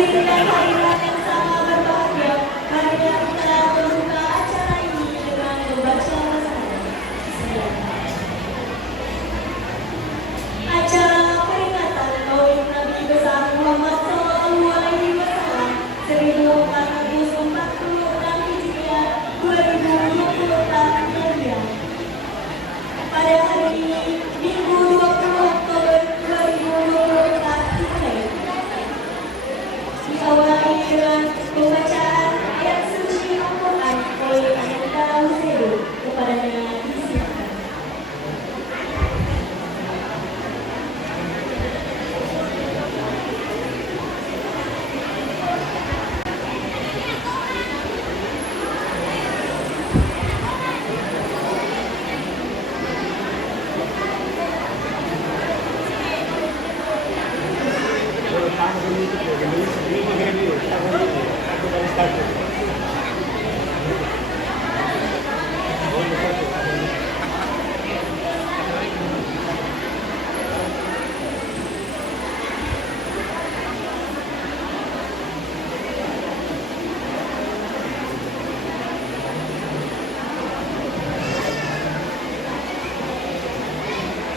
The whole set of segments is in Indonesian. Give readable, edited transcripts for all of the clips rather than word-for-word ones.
kehadiran yang sangat berbahagia karena yang telah membuka acara ini dengan membaca wawancara. Acara peringatan Maulid Nabi besar Muhammad Sallallahu Alaihi Wasallam 1446 Hijriah 2024 Hijriah. Pada hari ini, Minggu 20 Oktober 2024 Hijriah, diawali dengan pembacaan ayat suci Al-Quran oleh Ananda Husein. Kepadanya disilakan.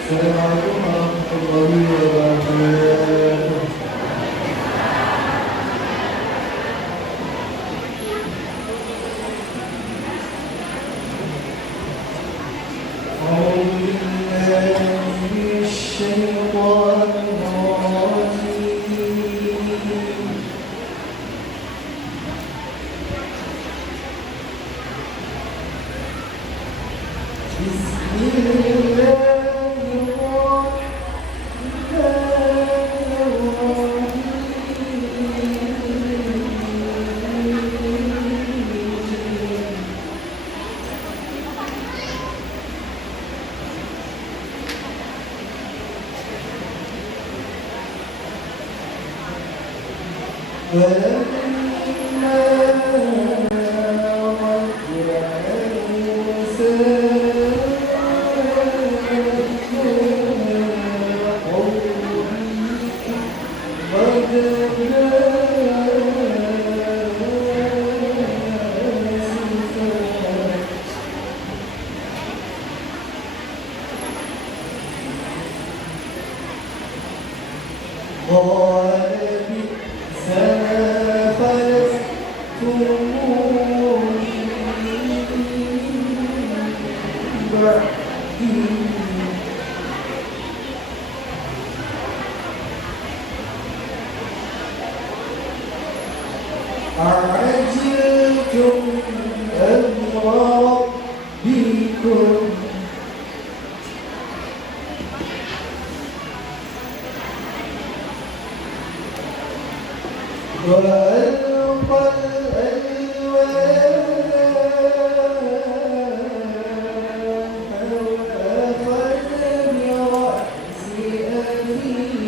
Assalamualaikum warahmatullahi wabarakatuh. أعوذ بالله من الشيطان الرجيم. بسم الله أعجلتم أمر ربكم وألقى الألواح وأخذ برأس أخيه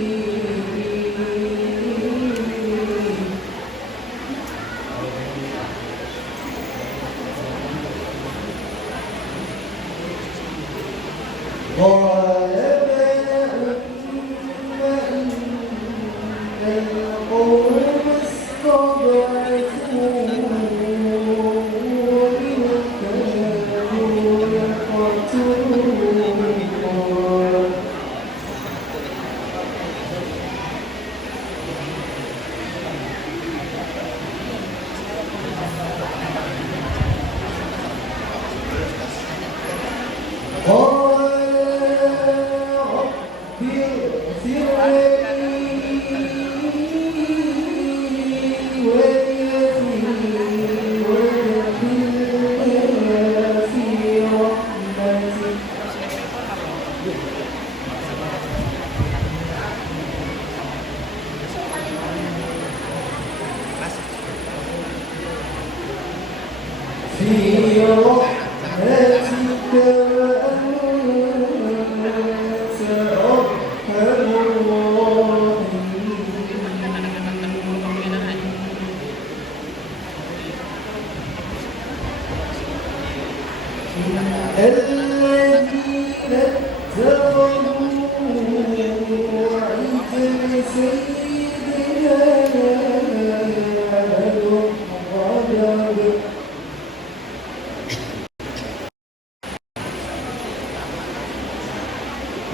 قال ابن أم إن القوم استضعفوني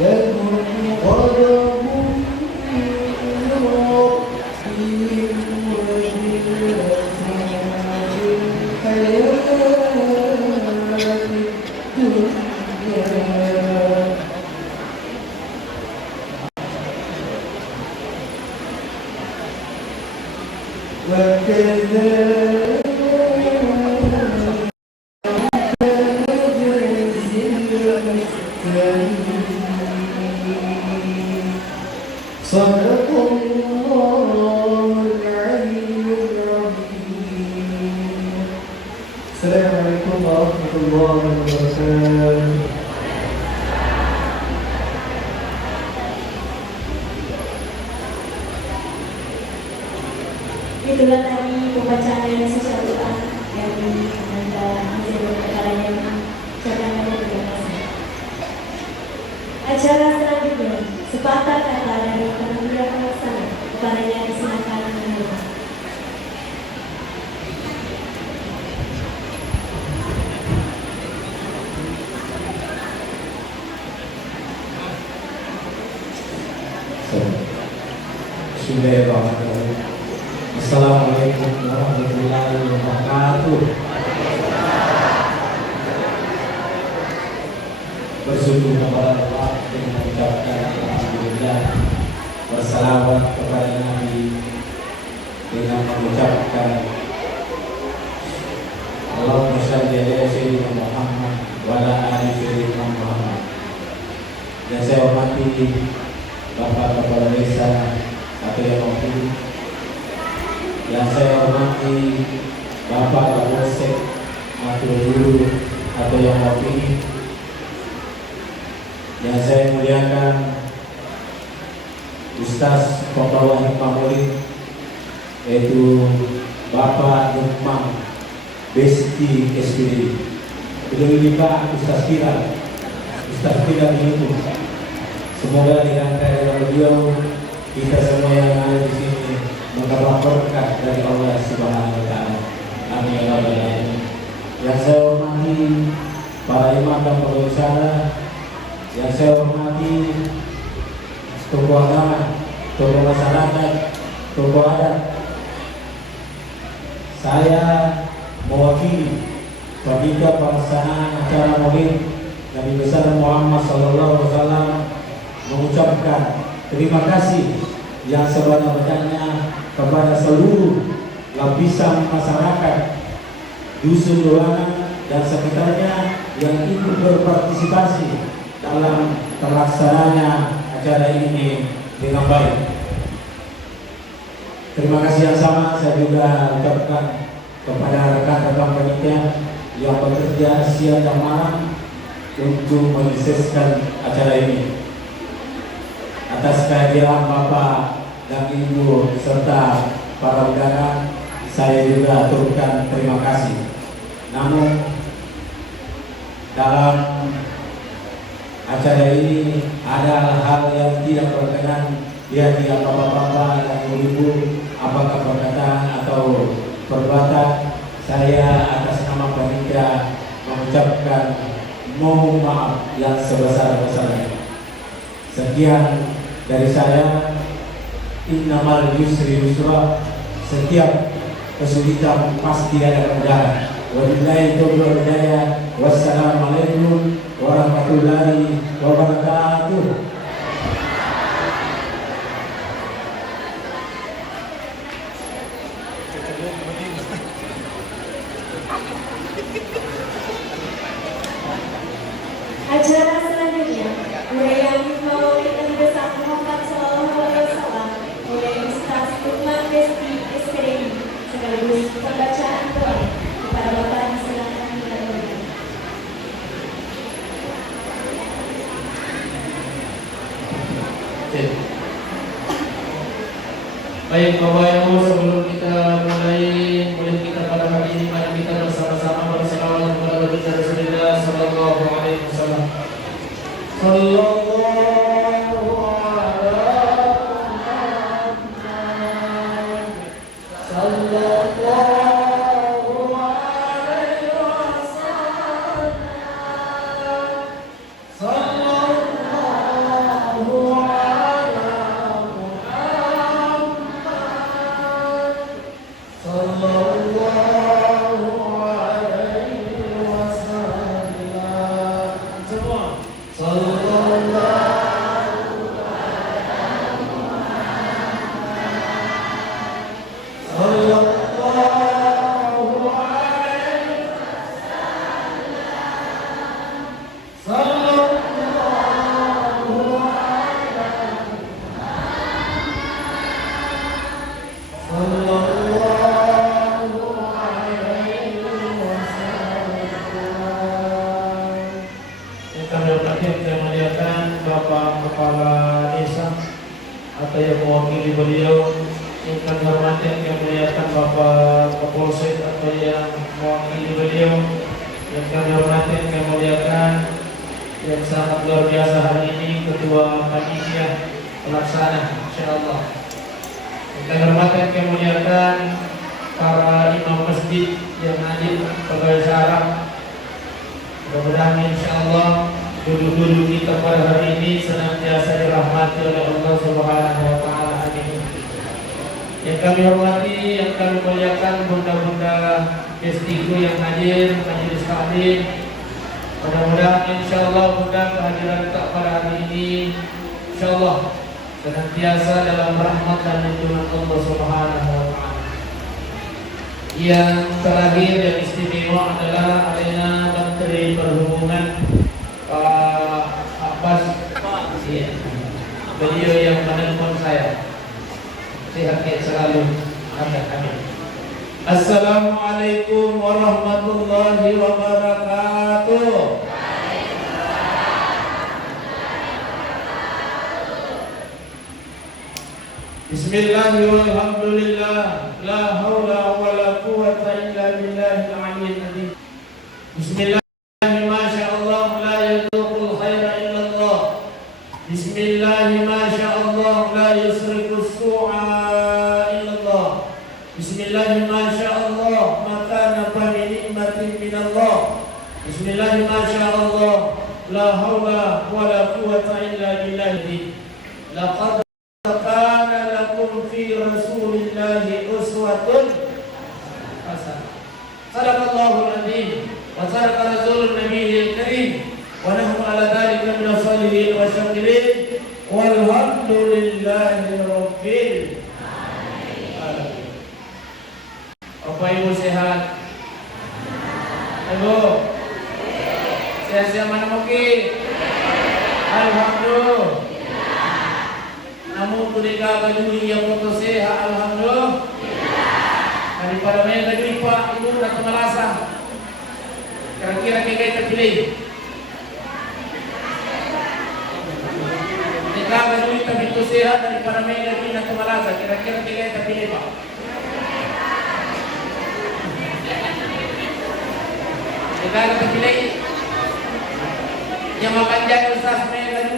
لهم غضب من ربهم وذلة في الحياة الدنيا وكذلك نجزي المحسنين صدق الله العلي العظيم. السلام عليكم ورحمة الله وبركاته. Itulah tadi pembacaan dari sosial doa dari Anda hasil perkara yang sedang terima kasih. Acara selanjutnya sepatah kata dari panitia pelaksana kepadanya disilakan menurut. Bismillahirrahmanirrahim. Assalamualaikum warahmatullahi wabarakatuh. Bersyukur kepada Allah dengan mengucapkan alhamdulillah, bersalawat kepada Nabi dengan mengucapkan Allahumma shalli ala sayyidina Muhammad wa ala ali sayyidina Muhammad. Dan saya hormati Bapak Kepala Desa atau yang wakil, yang saya hormati Bapak Kapolsek atau guru atau yang wakil, yang saya muliakan Ustaz Pembawa Hikmah Murid, yaitu Bapak Nukman Besti SPD. Belum ini Pak Ustaz Firan itu. Semoga dengan kehadiran beliau kita semua yang ada di sini mendapat berkah dari Allah Subhanahu wa taala. Amin ya rabbal alamin. Yang saya hormati para imam dan pelaksana, yang saya hormati tokoh agama, tokoh masyarakat, tokoh adat. Saya mewakili panitia pelaksanaan acara Maulid Nabi besar Muhammad sallallahu alaihi wasallam mengucapkan terima kasih yang sebanyak-banyaknya kepada seluruh lapisan masyarakat dusun Doangan dan sekitarnya yang ikut berpartisipasi dalam terlaksananya acara ini dengan baik. Terima kasih yang sama saya juga ucapkan kepada rekan-rekan panitia yang bekerja siang dan malam untuk menyukseskan acara ini. Atas kehadiran Bapak dan Ibu serta para undangan, saya juga turutkan terima kasih. Namun dalam acara ini ada hal yang tidak berkenan di hati Bapak-bapak dan Ibu-ibu, apakah perkataan atau perbuatan. Saya atas nama panitia mengucapkan mohon maaf yang sebesar-besarnya. Sekian dari saya. Innamal yusri yusra, setiap kesulitan pasti ada kemudahan. Wabillahi taufiq wal hidayah. Wassalamualaikum warahmatullahi wabarakatuh. Acara selanjutnya uraian Maulid Nabi besar Muhammad sallallahu alaihi wasallam oleh Ustaz Nukman Besti SPD sekaligus pembacaan doa kepada Bapak disilakan mendahului. Baik Bapak Ibu, sebelum kita mulai Maulid kita pada hari ini, mari kita bersama-sama berselawat kepada Nabi Rasulullah sallallahu alaihi wasallam. Sallallahu alaihi wasallam. Bapak Kepala Desa atau yang mewakili beliau, yang kami hormati yang kami muliakan Bapak Kapolsek atau yang mewakili beliau, yang kami hormati yang kami muliakan yang sangat luar biasa hari ini Ketua Panitia Pelaksana, insyaallah. Yang kami hormati yang kami muliakan para imam masjid yang hadir, pegawai syaraf. Mudah-mudahan insyaallah dulu-dulu kita pada hari ini senantiasa dirahmati oleh Allah Subhanahu wa taala. Amin. Yang kami hormati, yang kami muliakan bunda-bunda Destiku yang hadir, majelis taklim. Mudah-mudahan insyaallah bunda kehadiran tak pada hari ini insyaallah senantiasa dalam rahmat dan lindungan Allah Subhanahu wa taala. Yang terakhir yang istimewa adalah adanya Menteri Perhubungan Pak Abbas. Iya. Beliau yang menelpon saya. Sehat selalu. Amin. Assalamualaikum warahmatullahi wabarakatuh. Bismillahirrahmanirrahim. Alhamdulillah. La haula wa la quwwata illa billahil aliyyil azim. Bismillah. Masyaallah la yadukul khaira illallah. Bismillah. Masyaallah la yusriku su'a illallah. Bismillah. Masyaallah ma kana fa bi ni'matin minallah. Bismillah. Masyaallah la haula wa la quwwata illa billah. Laqad kana lakum fi rasulillahi uswatun hasanah. Sadaqallahul azim wa sadaqa rasulun nabiyil karim wa nahnu ala dhalika minasy shalihin wa syakirin walhamdulillahi rabbil alamin. Bapak Ibu sehat? Ibu sehat mana mungkin? Alhamdulillah. Namun ketika baju yang foto sehat, alhamdulillah. Daripada main baju Pak Ibu nak merasa. Kira-kira kita terpilih. Ketika baju itu sehat daripada main baju nak merasa. Kira-kira kita terpilih Pak. Ketika terpilih. Yang makan jangan Ustaz main baju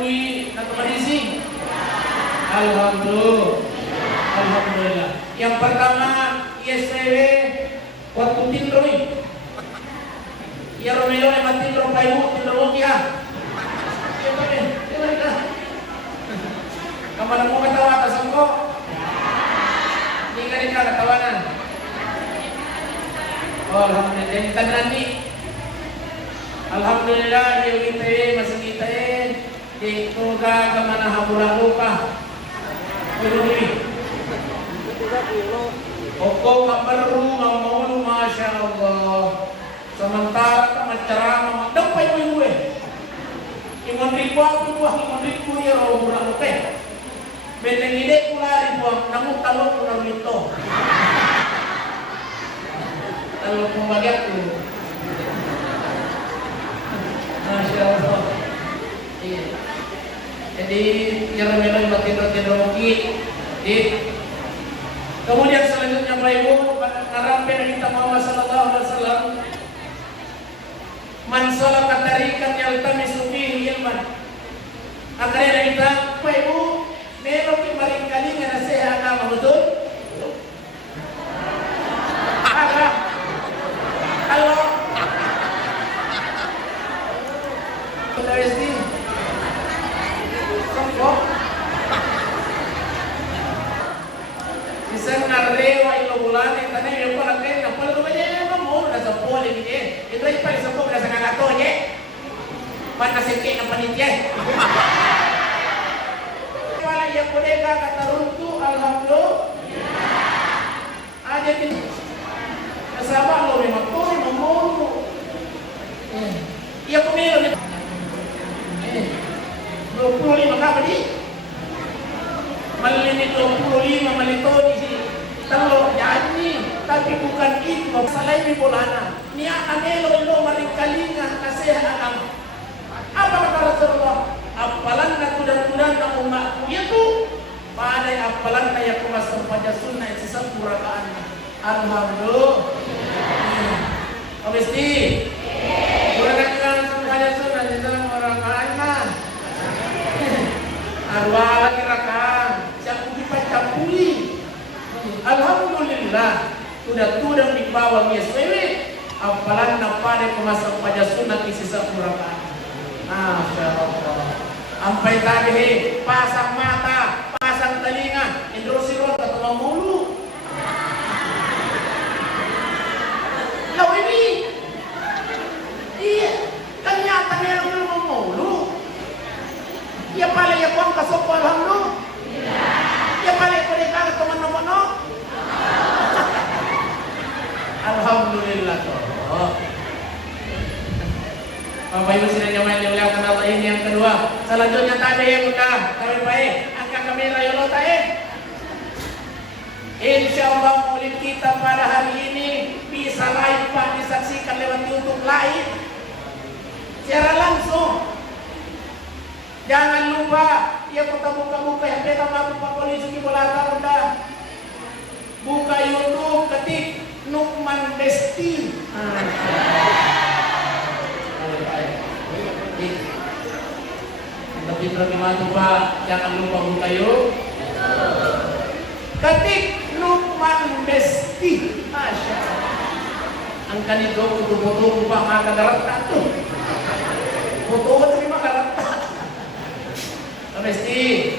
nak merisi. Alhamdulillah. Alhamdulillah. Yang pertama ISW waktu tindroi. Ya Romeo yang mati tindro payu tindro kia. Siapa ni? Siapa ni? Kamu mau ketawa atas engkau? Ni kan kita ketawanan. Oh, alhamdulillah. Kita nanti. Alhamdulillah dia kita masih kita di toga kemana hamura lupa. Pokok kabaru mamulu masya Allah. Sementara kamu ceramah dapat gue. Iman ribu aku buah iman ribu ya roh murah oke. Benteng ide pula ribuang namun kalau pun itu. Kalau pembagian tu. Masya Allah. Iya. Jadi yang memang batin-batin roki. Kemudian selanjutnya Bapak Ibu narampe Nabi Muhammad sallallahu alaihi wasallam man salaka tariqan yaltamisu fihi ilman. Akhirnya kita Bapak Ibu meron maring kalingan na seha agama betul? Halo. Terus Isang narewa ilo bulan yang tanah yang pala kaya yang pala rumahnya kamu nasa poli ni itu ay pala sa poli nasa kagato ni pan nasike ng panitia wala yang bodega kataruntu alhamdulillah aja kin kasaba lo ni magturi mamulu iya pumilo ni 25 ka pa di Malinit 25 malitoni si talo yani tapi bukan itu salai ni bolana niya anelo ilo maring kalinga naseha agama apa kata Rasulullah apalan na Alhamdulillah. Oh mesti. Kurang kan saja sudah di dalam orang lain. Arwah lagi rakam. Siapa dipacampuri. Alhamdulillah. Sudah di bawah SPW. Apalan napade pemasang pajak sunat di sisa kurang. Masya Allah. Sampai tadi pasang mata, pasang telinga, indrosirot atau mulu. Lalu ini, iya, ternyata yang belum mulu. Ya paling ya kuang kasop alhamdulillah. Ya paling mereka teman-teman. Alhamdulillah toh. Bapak Ibu sidang jamaah yang dimuliakan Allah, ini yang kedua. Selanjutnya tadi yang udah kami baik angkat kamera yolo tae. Insya Allah maulid kita pada hari ini bisa live Pak, disaksikan lewat YouTube live secara langsung. Jangan lupa ya kita buka yang beta mampu Pak Polisi di Bolata udah buka YouTube, ketik Nukman Besti. Tapi terima Pak, jangan lupa buka yuk. Ketik Nukman Besti. Masya Allah. Angka itu foto-foto Pak maka darat tuh. Foto terima darat. Besti.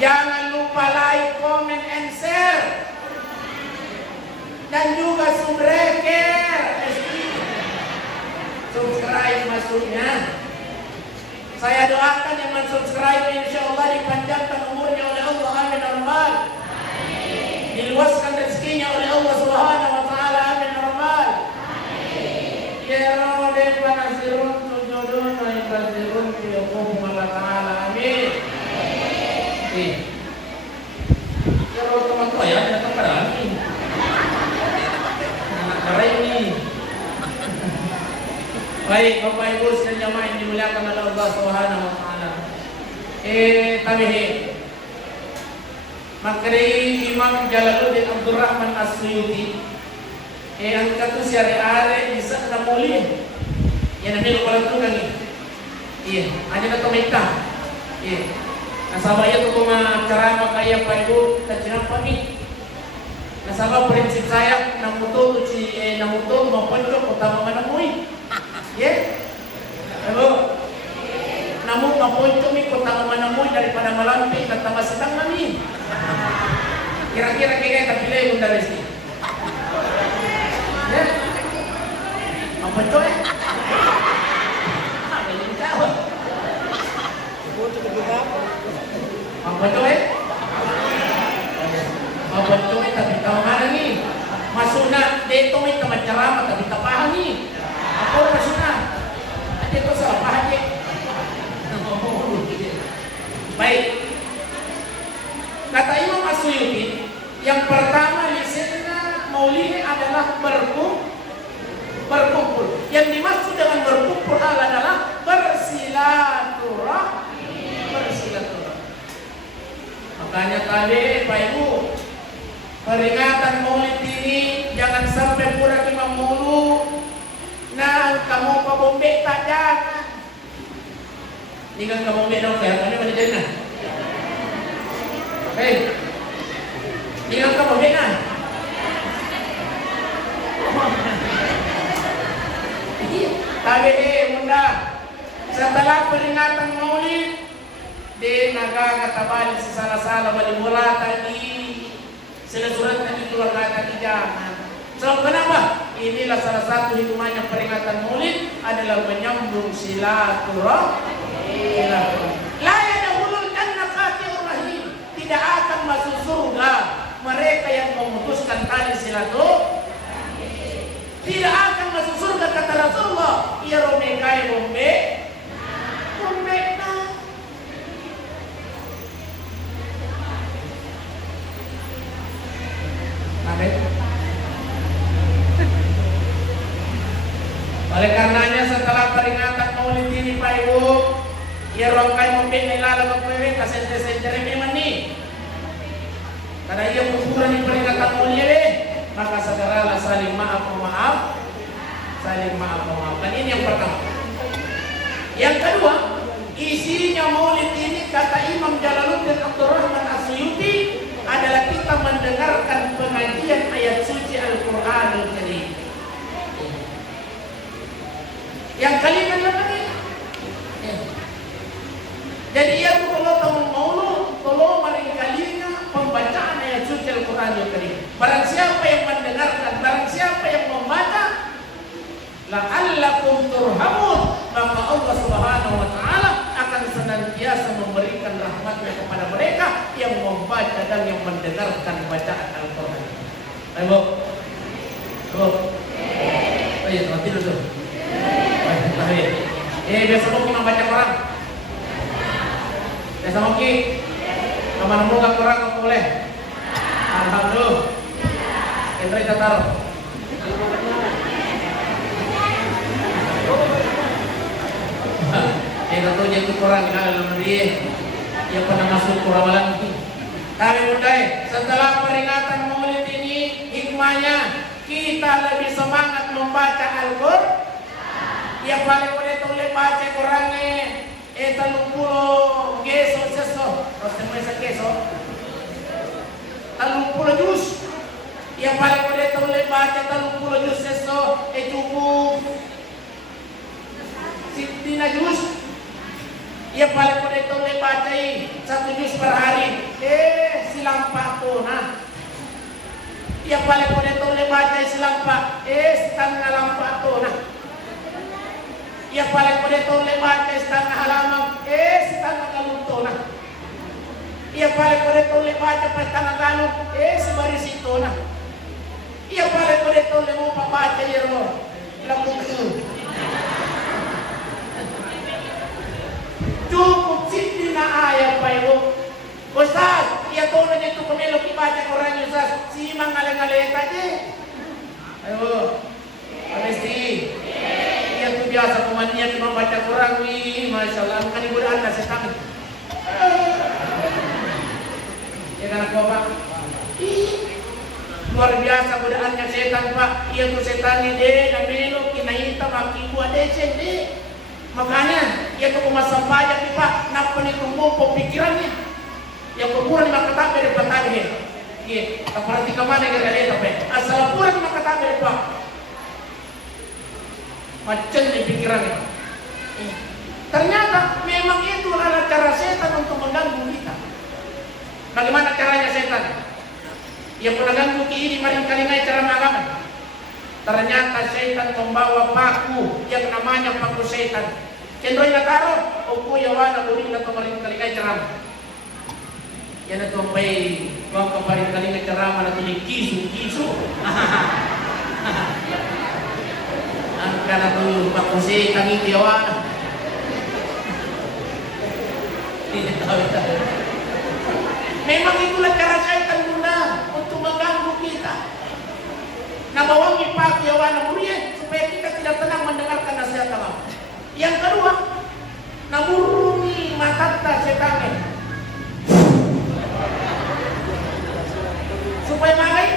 Jangan lupa like, comment, and share. Dan juga subscribe maksudnya. Saya doakan yang mensubscribe insya Allah dipanjangkan umurnya oleh Allah, amin armal. Diluaskan rezekinya oleh Allah Subhanahu wa taala, amin armal. Ya Rabbi panasirun sujudun wa ibadun fi hukum Allah taala, amin. Ya Rabbi teman-teman ya datang pada amin. Anak ini. Baik, Bapak Ibu dan jamaah yang dimuliakan oleh Allah Subhanahu wa taala. Tabihi. Makri Imam Jalaluddin Abdul Rahman As-Suyuti. Ang katu syariare isa na muli. Yan ang pala tu kan. Iya, aja na tumita. Iya. Nasabaya tu kuma ceramah kaya Pak Ibu tajam pami. Nasaba prinsip saya namuto maponco utama manamui. Ya, halo. Namun mapunto mi kota manamoy daripada malamping at tamasitang namin. Kira-kira kaya tapilay kung daresi. Ya, mapunto eh. Galing ka ba? Mapunto eh. Mapunto eh tapi tawanan ni. Masuna dito may tamadjarama tapi tapahan ni. Ako masuna. Ate ko sa lapahan ni. Baik. Kata Imam As-Suyuti, yang pertama lisannya maulid adalah berkumpul. Yang dimaksud dengan berkumpul adalah bersilaturahmi. Makanya tadi Pak Ibu, peringatan maulid ini jangan sampai pura imam mulu. Nah, kamu pabombe tak jangan. Ini kan pabombe dong, kami mana jadi nah. Hei, ini kan pabombe nah. Tapi bunda, setelah peringatan maulid, di nagagatabal sa salasala malimula tadi sila surat tadi keluar kata jangan. So kenapa? Inilah salah satu hikmahnya peringatan maulid adalah menyambung silaturahmi. La yadkhulul jannah qati'ur rahim. Tidak akan masuk surga mereka yang memutuskan tali silaturahmi. Tidak akan masuk surga kata Rasulullah. Ya Romi kai bombe na. Oleh karenanya setelah peringatan maulid ini Pak Ibu, ya rongkai mobil nilalang magpwede kasente-sente rin naman ni. Karena ia pupuran di peringatan maulid maka segeralah saling maaf memaaf, saling maaf memaafkan. Ini yang pertama. Yang kedua, isinya maulid ini kata Imam Jalaluddin Abdurrahman As-Suyuti adalah kita mendengarkan pengajian ayat suci Al-Qur'anul Karim. Yang kalimat lagi. Jadi ia kalau tahu maulud, kalau maring kalinya pembacaan ayat suci Al-Qur'anul Karim. Barang siapa yang mendengarkan, barang siapa yang membaca, la'allakum turhamun, maka Allah Subhanahu wa taala akan senantiasa memberikan rahmatnya kepada mereka yang membaca dan yang mendengarkan bacaan Al-Qur'an. Ayo, Bro. Ayo, nanti dulu. Biasa mau kita baca Quran. Biasa mau kita menemukan Quran nggak boleh. Alhamdulillah. Kita kita taruh. Tentunya itu Quran dalam dia yang pernah masuk ke ramalan itu. Kami mudai setelah peringatan Maulid ini hikmahnya kita lebih semangat membaca Al-Qur'an. Ya paling boleh tulis baca Qurannya. 30 geso seso. Terus semua geso. 30 juz. Yang paling boleh tulis baca 30 juz seso. Cukup. Sitina juz. Yang paling boleh tulis baca 1 juz per hari. Silang patona. Yang paling boleh tulis baca silang pak. Setengah lampak tona. Yang paling boleh tulis baca setengah halaman. Setengah galutona. Yang paling boleh tulis baca setengah galut. Sebaris itona. Yang paling boleh tulis mau baca ya lo. Langsung itu. Cukup sitina ayat Pak Ibu. Ustaz, ya tolong itu pemilu dibaca Quran Ustaz. Si mangaleng-aleng aja. Ayo. Mesti. Iya tuh biasa pemandian cuma baca Quran nih, Masya Allah. Bukan ibu anda setan. Ya kan aku Pak? Luar biasa godaannya setan Pak. Iya tuh setan ini namelo kinaita maki buat decen deh. Makanya ia tuh kemasam pajak nih Pak. Napa nih tumbuh pikirannya? Yang berkurang maka tak beri petani. Iya, seperti kemana kita lihat Pak? Asal kurang maka tak beri Pak. Macam di pikirannya. Ternyata memang itu adalah cara setan untuk mengganggu kita. Bagaimana caranya setan? Yang mengganggu ini maring kalingai cara agama. Ternyata setan membawa paku yang namanya paku setan. Cenderung taruh, uku yawana uring na maring kalingai ceramah. Yan na tumpay wang kaparing kalingai ceramah na tuling kisu. Karena tuh paku setan itu yawana. Tidak tahu. Memang itulah cara setan guna untuk mengganggu kita. Nabawangi paku yawana murian supaya kita tidak tenang mendengarkan nasihat agama. Yang kedua, naburungi matata setannya supaya malai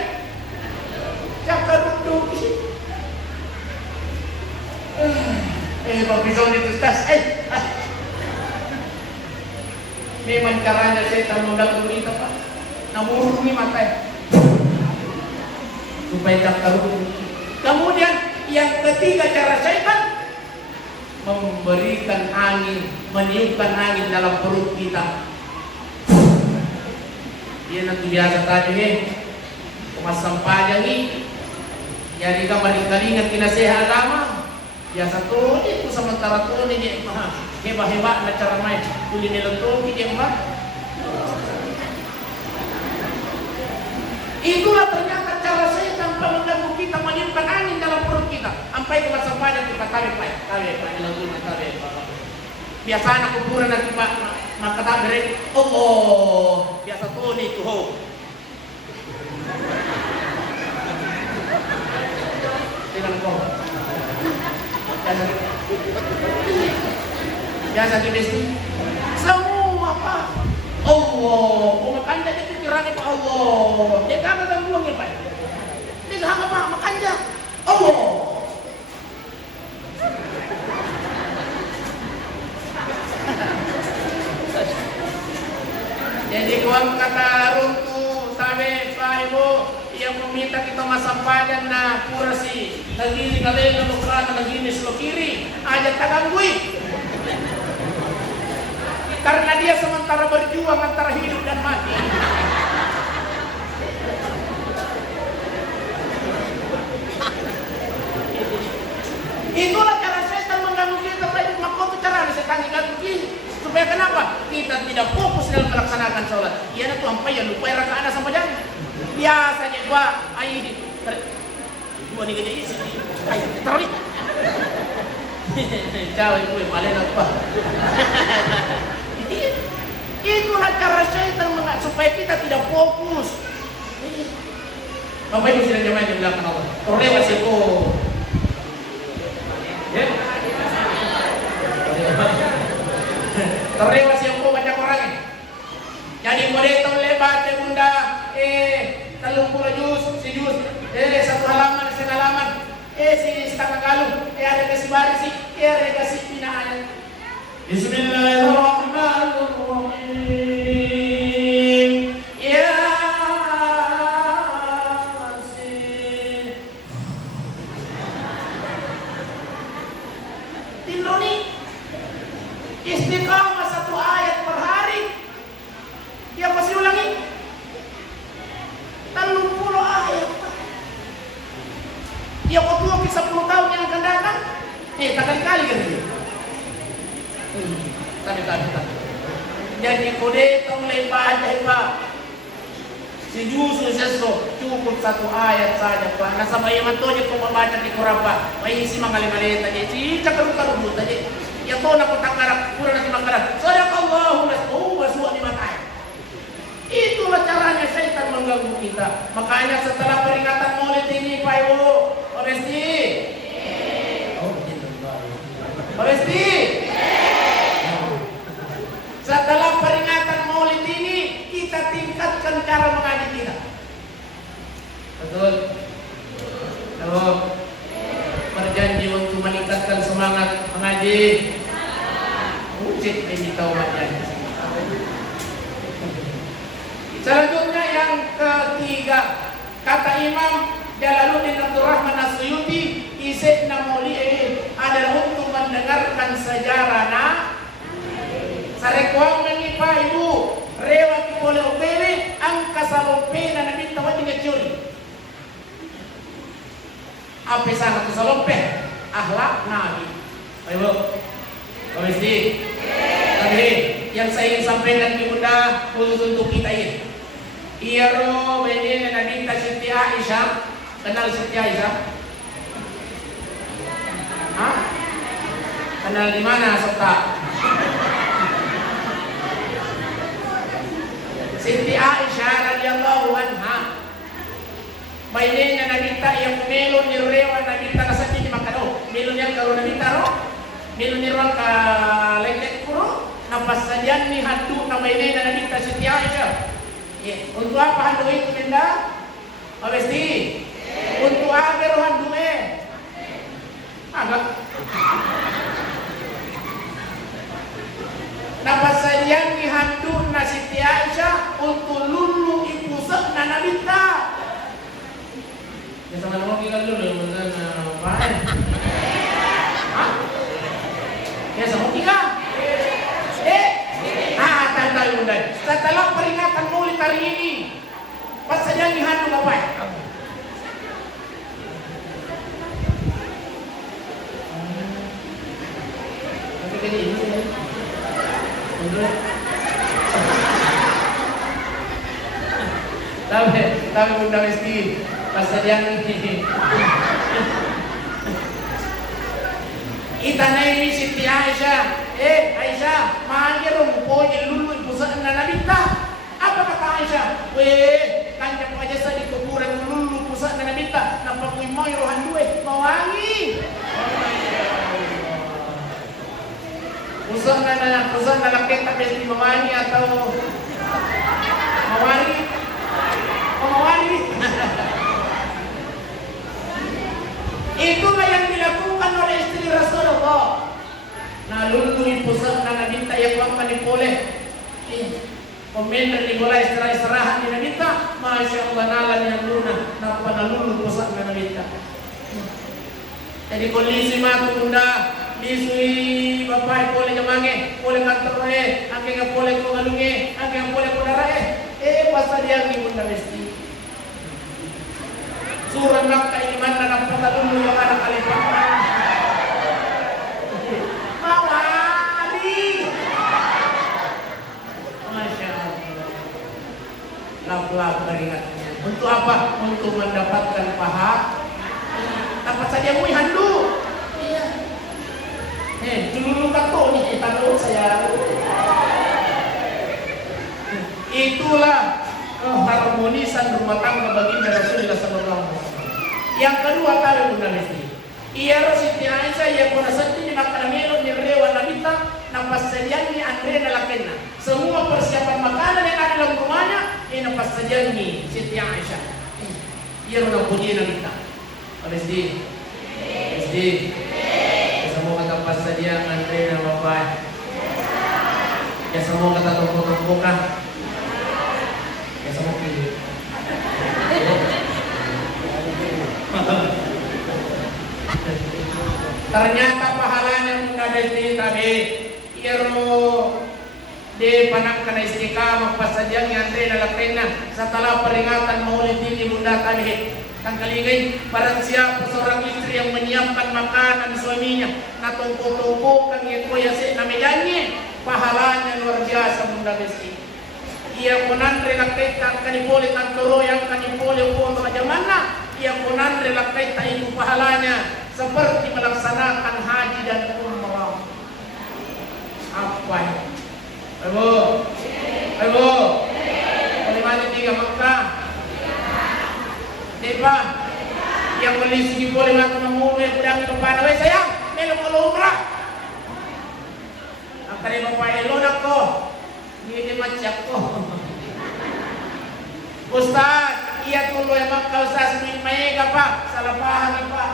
cakar duduk bisa itu tas memang caranya setan mengganggu kita Pak. Naburungi matanya supaya cakar duduk. Kemudian yang ketiga cara setan memberikan angin, meniupkan angin dalam perut kita. Dia nanti biasa tadi kemasam pajang ini. Jadi kembali kalingan kinasehat agama. Biasa tuh itu sementara tuh ini hebat-hebat na cara main. Tuli niluto dia mah. Itulah ternyata cara setan mengganggu kita, meniupkan angin dalam perut kita. Sampai ke masa panjang kita tarik biasa anak kuburan nanti Pak maka tarik Allah biasa tuh nih tuh dengan kau biasa gini sih semua Pak Allah umat anda itu pikiran itu Allah dia kata dan buangin Pak Jadi kung kata runtu sabi pa ibu yang meminta kita masampadan na kurasi lagi kalian na lukra na naginis lo kiri aja taganggui karena dia sementara berjuang antara hidup dan mati. Itulah cara setan mengganggu kita. Maka itu cara setan mengganggu kita. Supaya kenapa? Kita tidak fokus dalam melaksanakan sholat. Iya itu sampai ya lupa rakaat sampai jangan. Biasanya gua ayo di gua nih gede isi. Ayo tarik. Jauh ibu paling apa? Itulah cara setan supaya kita tidak fokus. Bapak Ibu sidang jemaah yang dimuliakan Allah. Terlewat sih terlewat siang po banyak orang. Jadi modetong lebat bunda 30 juz si juz satu halaman setengah halaman si setengah galung ada kasih baris ada kasih pinaan. Bismillahirrahmanirrahim. Ya Tindoni istiqamah satu ayat per hari. Dia pasti ulangi 30 ayat. Dia waktu 10 tahun yang akan datang. Kali-kali kan dia. Tadi. Jadi kode tong lebat hebat. Si Yusuf seso cukup satu ayat saja Pak. Nasa bayi mantonya kung membaca di Quran Pak. May isi mangali-mali tadi. Si cakaru-karu tadi. Ya to na kutak-karak kurang nanti makaran. Sadaqallahu waswa di mata. Itulah caranya syaitan mengganggu kita. Makanya setelah peringatan Maulid ini Pak Ibu, Oresti. Setelah peringatan Maulid ini kita tingkatkan cara mengaji kita. Betul. Halo. Berjanji untuk meningkatkan semangat mengaji. Wujud ini taubatnya. Selanjutnya yang ketiga, kata Imam Jalaluddin Abdul Rahman As-Suyuti, isikna maulid adalah untuk mendengarkan sejarah sarekwang mengipa ibu rewat boleh opere angka salompe na nabi tawat ngecul. Apa sangat salompe? Akhlak Nabi. Ibu, komisi. Tapi yang saya ingin sampaikan di bunda khusus untuk kita ini. Iyaro bene Nabi Siti Aisyah. Kenal Siti Aisyah? Hah? Kenal di mana serta? Siti Aisyah radhiyallahu anha. Bainnya Nabi ta yang melon nirewa Nabi ta kasati di makano. Melon yang kalau Nabi taro, melon nirwan ka lekek puro. Napas sajan ni hantu na bainnya Nabi ta Siti Aisyah. Untuk apa hantu itu benda? Abesti. Untuk agar hantu agak. Napas sajan ni hantu na Siti Aisyah untuk lulu ipusak na Nabi ta. Ya sama nama kita dulu yang benar apa? Hah? Ya sama kita. Tanda bunda. Setelah peringatan Maulid hari ini, pas saja dihantu apa? Nanti jadi ini. Tapi bunda mesti pasadian ini. Kita naik Siti Aisyah. Aisyah, mahal rumputnya lulu pusat na nabita. Apa kata Aisyah? Kanjang aja sa di kuburan lulu pusat na nabita. Nampakuin mo yung rohan duwe, mawangi. Pusat na lakit na besi mawangi atau mawari. Mawari. Itulah yang dilakukan oleh istri Rasulullah. Naluluin pusat na nabinta yang wang manipole. Komen dari mulai istirahat di nabita, masya Allah nalan yang luna, napa nalulu posak na nabita. Jadi kondisi matu bunda, disui bapak boleh jamange, boleh kantor angke nga boleh ko ngalunge, angke nga boleh ko darae, basta dia ni bunda mesti. Surang nak kaiman na napatalulu yung anak kalipan. Lap-lap keringatnya. Untuk apa? Untuk mendapatkan paha. Dapat saja mui handu. Iya. Dulu kato nih tahu saya. Itulah keharmonisan rumah tangga baginda Rasulullah sallallahu alaihi wasallam. Yang kedua tahu Bunda Lesti. Iya Siti Aisyah ya kuna senti ni makaramelo ni rewa nabita napasajan ni Andre nalakena. Semua persiapan makanan yang ada dalam rumahnya ini napasajan ni Siti Aisyah. Iya orang puji nabita. Lesti. Semua kata pasajan Andre na bapak. Ya semua kata tunggu-tunggu kah. Ya semua pilih. Ternyata pahalanya Bunda Desti tadi iro di panakkan istiqamah pasajang Andre nalakena setelah peringatan Maulid ini Bunda tadi kan kalingay barang siapa seorang istri yang menyiapkan makanan suaminya na tungku-tungku kang ikuya si namedanya pahalanya luar biasa Bunda Desti. Ia punan relakita kanipoli tanturo yang kanipoli untuk ajamana ia punan relakita itu pahalanya seperti melaksanakan haji dan umrah. Apa ya? Ibu, kalimatnya 3 Makkah. Diba? Yang melisiki boleh melakukan umrah pedang kepada we sayang, melok kalau umrah. Akari bapak elok ko. Ini macam ko. Ustaz, iya tulo yang Makkah Ustaz may pak, salah paham pak.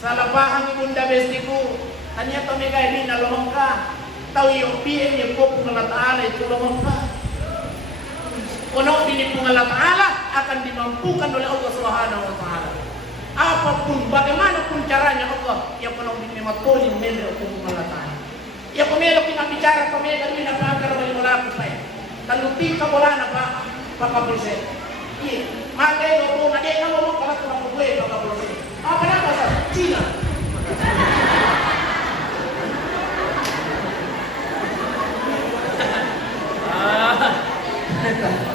Salah paham Bunda Bestiku. Tanya to mega ini na lumangka. Tahu yung PM yung po ng Allah Ta'ala itu lumangka. Kuno ini pong Allah Ta'ala akan dimampukan oleh Allah Subhanahu wa Ta'ala. Apapun bagaimana pun caranya Allah yang kuno dimatulin menero pong Allah Ta'ala. Ya pumelo bicara pumelo ni napakar wali mula ko pa. Taluti ka wala na pa pakapulse. Magay ko na di ka mo para ko mabuhay pakapulse. Apa na ba sa China?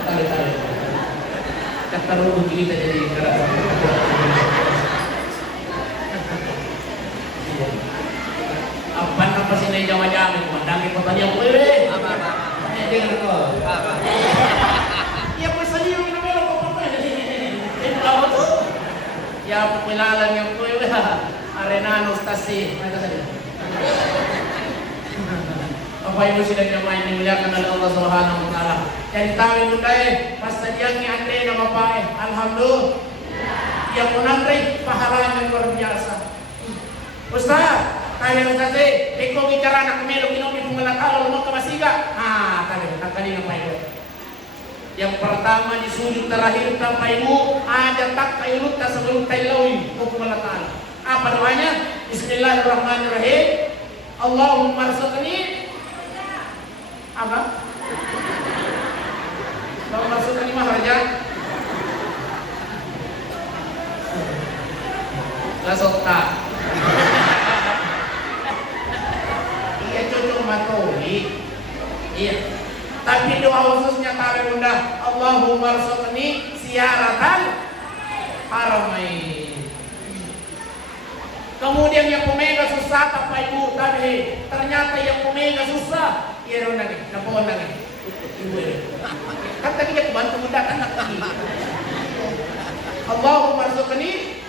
Tarik. Kataruh kita jadi keras. Apa sih nih jama-jama mandangi pertanyaan ko Apa. Dengar ko. Apa. Ya pues salió una vez ko pa. Ya pumilala niyo ko Arenano Stasi. Apa yang sudah jamaah dimuliakan oleh Allah Subhanahu wa Ta'ala. Jadi tahu bunda pasadian ni Andre na bapak alhamdulillah. Ya pun Andre pahalanya luar biasa. Ustaz, tayo saja, ikaw bicara na kumelo kinopi pungalakalo lumang kamasiga. Tayo, nagkalina pa ito. Yang pertama di sujud terakhir tampaimu ada tak kayulut ta sebelum tailawin pungalakalo. Apa doanya? Bismillahirrahmanirrahim. Allahumma rzuqni apa? Kalau rzuqni mah raja. Lasota. Iya cocok matoli. Iya. Tapi doa khususnya tawe bunda, Allahumma rzuqni siaratan haramain. Kemudian yang pemega susah apa ibu tadi? Ternyata yang pemega susah. Iya dong lagi, napoon lagi. Ibu ini. Kata kita bantu bunda kan lagi. Allahumma rzuqni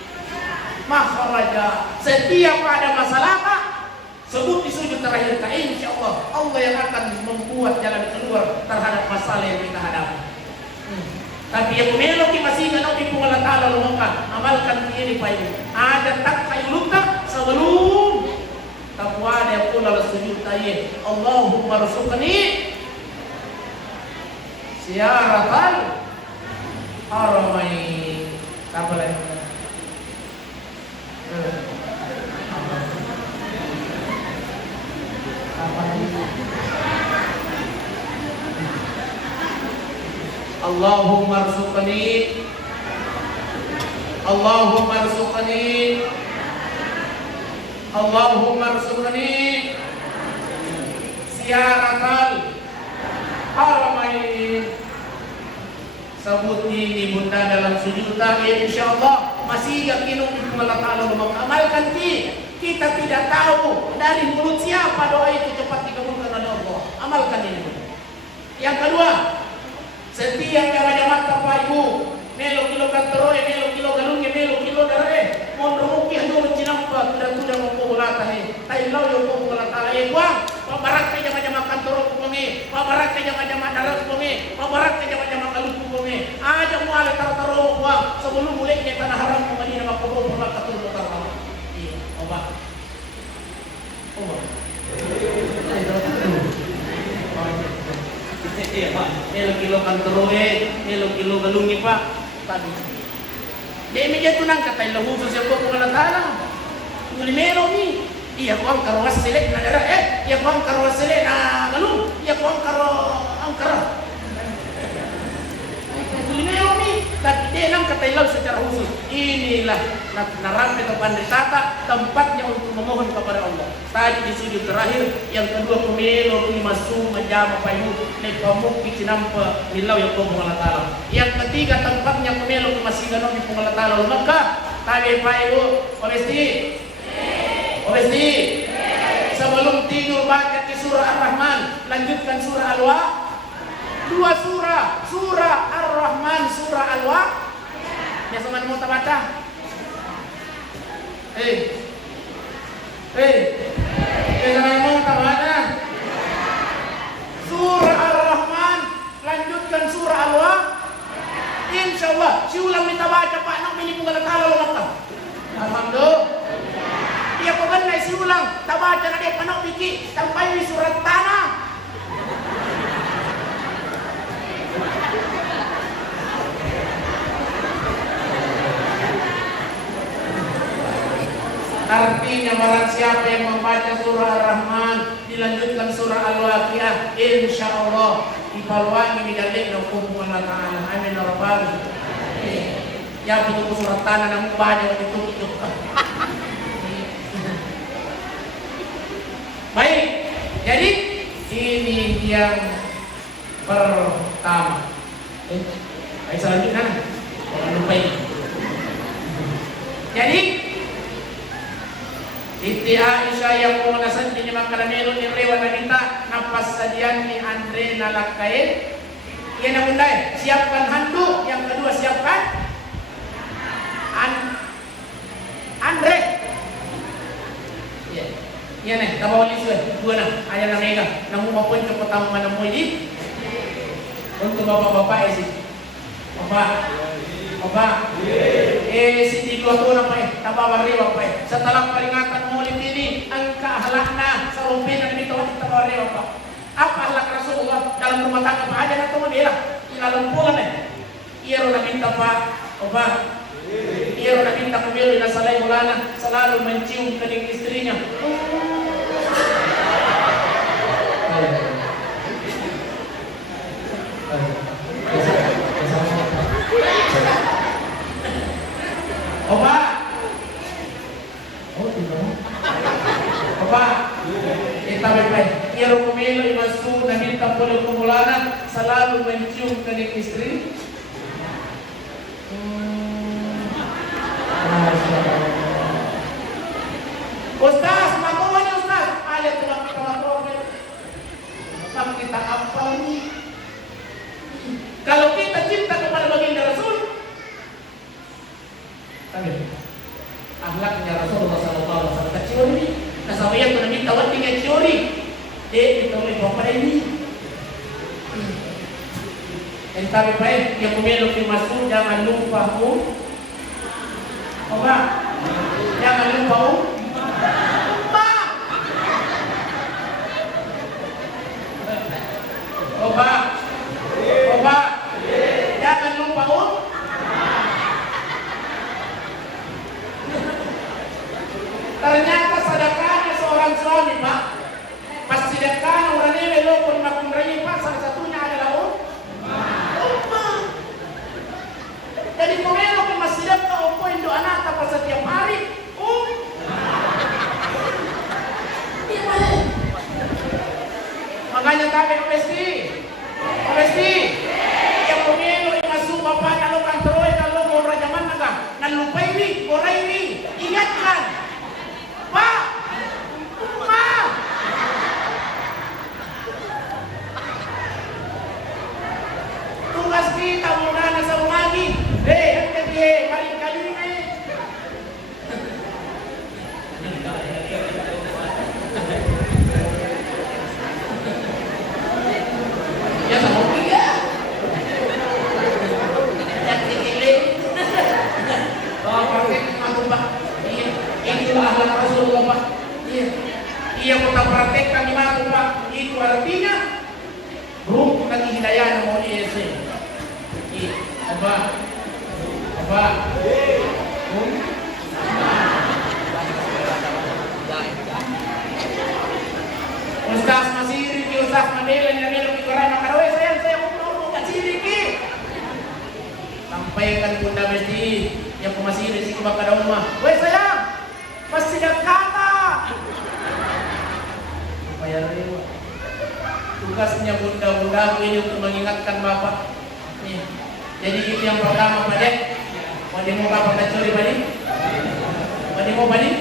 makhraja. Setiap ada masalah sebut di sujud terakhir kita, insya Allah Allah yang akan membuat jalan keluar terhadap masalah yang kita hadapi. Tapi yang meloki masih nggak di Allah Ta'ala lumangkan amalkan ini Pak Ibu. Ada tak kayu luka sebelum takwa yang pula sujud tadi. Allahumma rzuqni Syaratal haramain. Apa lagi? Apa lagi? Allahumma arzuqni Allahumma arzuqni Allahumma arzuqni ziyaratal haramain. Sabut ini bunda dalam sujud tadi, insyaallah masih yakin untuk Allah Ta'ala mengamalkan kita tidak tahu dari mulut siapa doa itu cepat dikabulkan oleh Allah. Amalkan ini. Yang kedua, setiap jamaah Bapak Ibu melo kilo kantoroi, melo kilo galungnya, melo kilo darah mon rumuki hando mencinampa tidak mempola tahe tailau yo pola tahe kuang pabarak ke jamaah kantor kumongi pabarak ke jamaah darah kumongi pabarak ke jamaah galung kumongi aja muale taro kuang sebelum mulai ke tanah haram ke Madinah makobo pernah katul utara. Iya, obat. Iya Pak, kilo kantoroi, kilo galungi Pak. Tadi. Dia meja tunang kata ilah khusus yang kau kena tanah. Nguli melo ni. Iya kau ang karuas selek na darah iya kau ang karuas selek na galung, iya kau ang angkara. Nguli melo ni. Tapi dia nang kata ilah secara khusus. Inilah naramai atau pandetata tempatnya untuk memohon kepada Allah. Tadi di sujud terakhir, yang kedua pemelo ni masuk menjama payu ni pamuk cinampa nilau yang kau Allah Taala. Yang ketiga tempatnya pemelo ke masih ganon di Allah Taala Mekah. Tadi payu Obesti. Sebelum tidur baca di surah Ar-Rahman, lanjutkan surah Al-Waqiah. Dua surah Ar-Rahman, surah Al-Waqiah. Ya sama mau baca. Jangan mau baca. Surah Ar-Rahman, lanjutkan surah Al-Waqiah. Insyaallah, si ulang minta baca Pak nak pilih punggal kalau Mekah. Alhamdulillah. Dia bukan si ulang, tak baca nak dia panok biki sampai di surat tanah. Artinya barang siapa yang membaca surah Ar-Rahman dilanjutkan surah Al-Waqiah, insyaallah dipaluangi midalik na hukum Allah Ta'ala. Amin ya rabbal alamin. Ya butuh surat tanah namun baca waktu itu. Baik, jadi ini yang pertama. Baik, selanjutnya jangan lupa ini. Jadi Iti Aisyah yang mengunasan di makanan melu ni rewan nanita napas sadian ni Andre nalakain. Ia nak undai siapkan handuk, yang kedua siapkan Andre. Iya nih, tak bawa lisu dua nah, ayah nak mega, namu maupun ke pertama mana mau ini untuk bapak-bapak sih, bapak, sini dua tahun apa tak bawa rewa apa setelah peringatan Maulid ini, angka halakna sarumpin yang ditawar tak bawa rewa apa? Apa halak Rasulullah dalam rumah tangga apa aja nak tahu dia? Dalam pulang ia orang minta bapak. Ia orang minta kebiri dan salai mulana selalu mencium kening istrinya. Opa, kita baik-baik. Ia orang pemilu imasu dan minta boleh kumulana selalu mencium kening istri. Ustaz, makanya Ustaz, ada tulang kita makrobe. Tapi kita apa ini? Kalau kita cinta kepada baginda Rasul, akhlaknya Rasulullah SAW kecil ini. Nasabayang tu nabi tawat dengan curi. Dia oleh bapak ini. Entah baik yang pemilu masuk jangan lupa Oba, jangan lupa Oba, Apa? Apa? Ustaz masiri ki Ustaz Mandela ni nabi ki Quran makarawe saya mau kasiri ki. Sampaikan Bunda Besti yang pemasiri si kepada rumah. Weh sayang, pasti dah kata. Supaya rewa. Tugasnya bunda-bunda ini untuk mengingatkan bapak. Nih, jadi itu yang pertama Pak Dek. Mau demo bapak dan curi balik? Mau demo balik?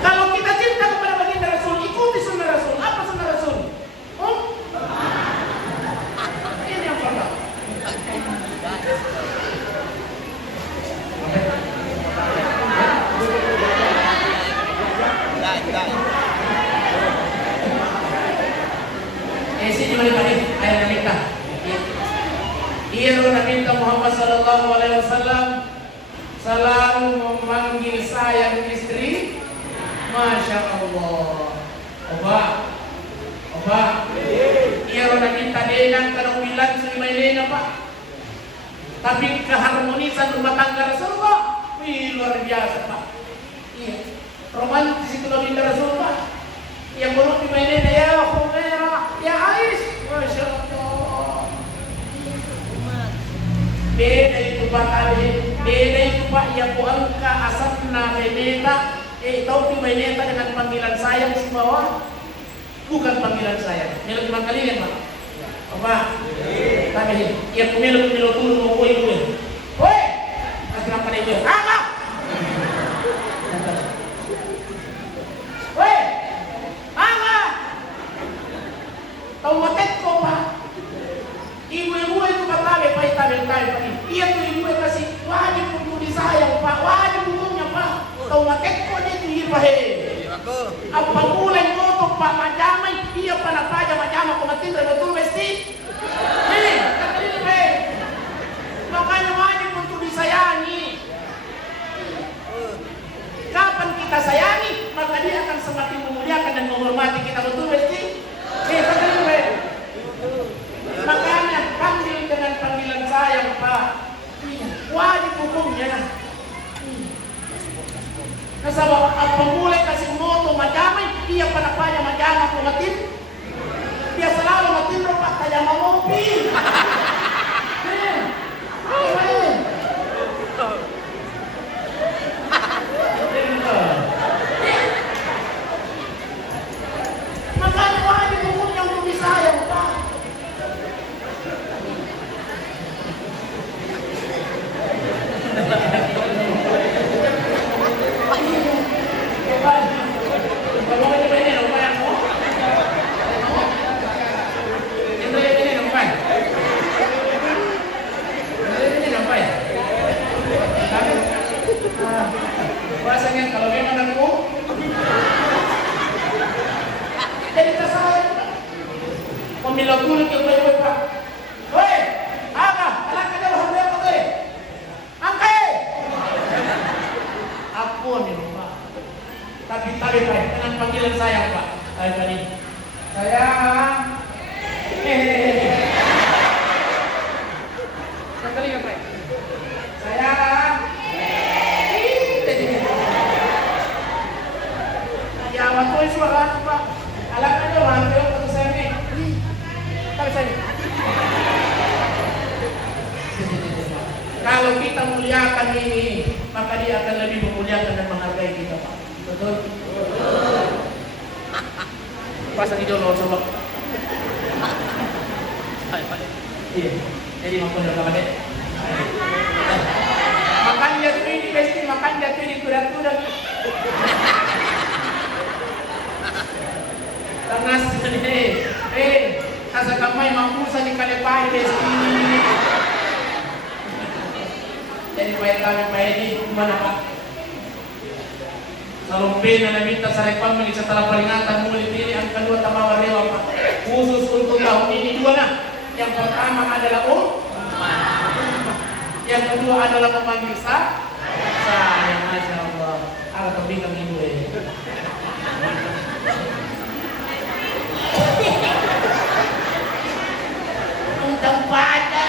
Kalau kita cinta kepada baginda Rasul, ikuti sunnah Rasul. Apa sunnah Rasul? Ini yang pertama. Sini mari Pak ayat minta. Ia Nabi Muhammad sallallahu alaihi wasallam selalu memanggil sayang istri. Masya Allah. Oba. Ia Nabi denang kalau bilang sudah denang Pak. Tapi keharmonisan rumah tangga Rasulullah luar biasa Pak. Iya. Romantis itu Nabi Rasulullah. Yang belum dimainin ya Humairah, ya Ais, Masya Allah. Beda itu Pak Ali, beda itu Pak ya buangka asapna meneta, tahu meneta dengan panggilan sayang si bawah, bukan panggilan sayang. Melo cuma kalian Pak. Apa? Tapi ya melo turun mau kue. Woi, kasih apa dia? Apa? Woi. Tahu matet ko Pak. Ibu-ibu itu katabe Pak tabe Pak. Iya tuh ibu kasih wajib untuk disayang Pak. Wajib hukumnya Pak. Tahu matet ko dia tuh ibu he. Apa mulai moto Pak majamai iya pana paja majama ko matin betul mesti. Nih, kata ini be. Makanya wajib untuk disayangi. Kapan kita sayangi, maka dia akan semakin memuliakan dan menghormati kita betul mesti. Makanya panggil dengan panggilan sayang Pak. Wajib hukumnya. Kasabab apa mulai kasih moto majamai dia pada paya majama ko matin. Dia selalu matin Pak kaya mamopi. Makanya wajib hukumnya untuk disayang Pak. Rasanya kalau memang aku jadi tersayang pemilau kulit yang baik-baik Pak. Hei, apa? Anak aja lah harus apa tuh? Angke. Ampun ya Pak. Tapi Pak dengan panggilan sayang Pak. Ayo tadi. Sayang. Sekali ya Pak. Sayang. Ya waktu itu suara Pak. Alat aja lah hampir waktu saya nih. Tapi saya. Kalau kita muliakan ini, maka dia akan lebih memuliakan dan menghargai kita Pak. Betul? Pasang hijau loh sobat. Iya. Jadi mampu dalam deh. Makan jatuh ini pasti makan jatuh ini kuda-kuda. Karena kasa kamay mampu sa ni kalepahe desti. Jadi baik kami ini mana Pak? Salumpe na nabita sa rekwan mga setelah peringatan mulit ini ang kedua tamawa dewa Pak. Khusus untuk tahun ini dua na. Yang pertama adalah yang kedua adalah memanggil sayang. Masya Allah. Ada tebing kami ibu ini. Untung pada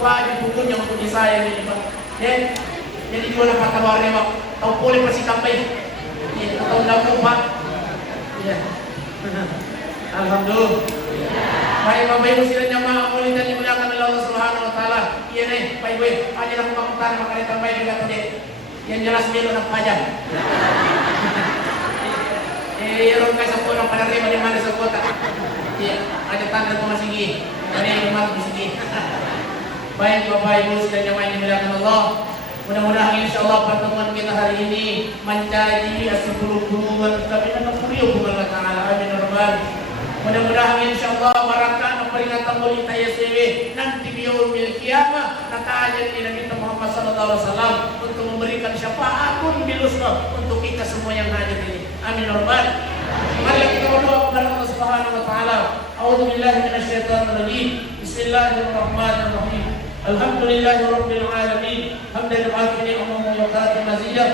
wajib hukumnya untuk disayang ini Pak. Jadi juga dapat tawarnya Pak. Tahu boleh masih sampai. Ini tahu enggak Pak. Ya. Alhamdulillah. Baik Bapak Ibu silahkan jamaah mulia dan dimuliakan oleh Allah Subhanahu wa taala. Iya nih, Pak Ibu, aja nak makan makanya tambah juga tadi. Yang jelas dia nak pajak. Orang kaya sa orang pada rima di mana sa kota. Iya, ada tanda ko masigi. Ada yang rumah masigi. Baik Bapak Ibu silahkan jamaah yang dimuliakan Allah. Mudah-mudahan insyaallah pertemuan kita hari ini menjadi asbabul hubungan kami dengan hubungan Allah Taala. Amin ya rabbal. Mudah-mudahan insyaallah barakah peringatan mulia YSW nanti di yaumil qiyamah natajan di Nabi Muhammad sallallahu alaihi wasallam untuk memberikan syafaatun bilusna untuk kita semua yang hadir ini. Amin ya rabbal. Mari kita berdoa kepada Allah Subhanahu wa taala. A'udzubillahi minasyaitonir rajim. Bismillahirrahmanirrahim. Alhamdulillahirabbil alamin. Hamdan wa afini umum wa qadim maziyah.